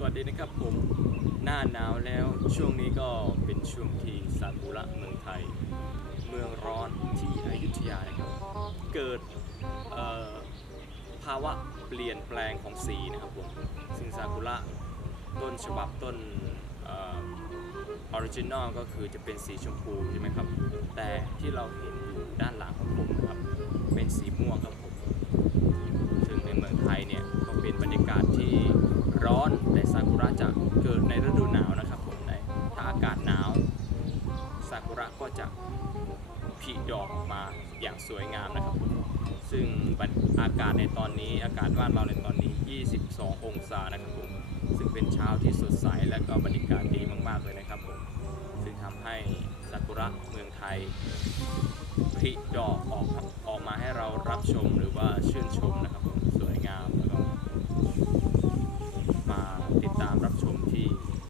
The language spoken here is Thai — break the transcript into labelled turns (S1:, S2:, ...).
S1: สวัสดีนะครับผมหน้าหนาวแล้วช่วงนี้ก็เป็นช่วงที่ซากุระเมืองไทย เมืองร้อนที่อยุธยานะครับเกิดภาวะเปลี่ยนแปลงของสีนะครับผมซึ่งซากุระต้นฉบับต้นออริจินอลก็คือจะเป็นสีชมพูใช่ไหมครับ แต่ที่เราเห็นอยู่ด้านหลังของผมนะครับเป็นสีม่วงครับ เกิดในฤดูหนาวนะครับผมในถ้าอากาศหนาวซากุระก็จะผลิดอกออกมาอย่างสวยงามนะครับผมซึ่งอากาศในตอนนี้อากาศบ้านเราในตอนนี้ 22 องศานะครับผมซึ่งเป็นเช้าที่สดใสและก็บรรยากาศดีมากๆเลยนะครับผมซึ่งทำให้ซากุระเมืองไทยผลิดอกออกออกมาให้เรารับชมหรือว่าชื่นชมนะครับ